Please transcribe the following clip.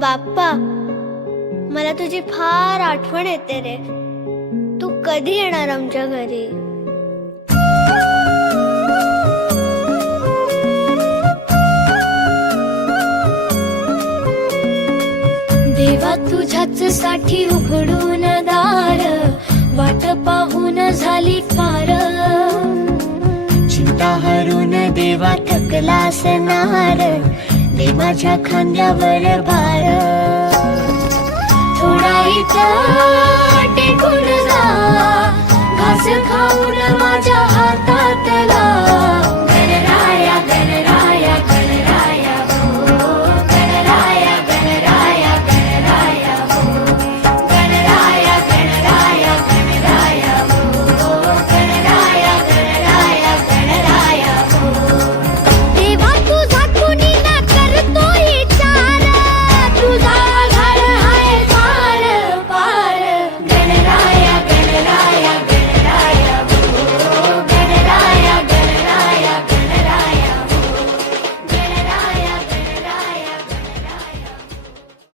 बाप्पा, मला तुझी फार आठवण येते रे. तू कधी येणार आमच्या घरी? देवा तुझ्याच साठी उघडून दार, वाट पाहून झाली फार. चिंता हरून देवा थकला असणार, दे माझ्या खांद्यावर भार. थोडा इथं टेकून जा, घास खाऊन माझ्या हातातला. गणराया गणराया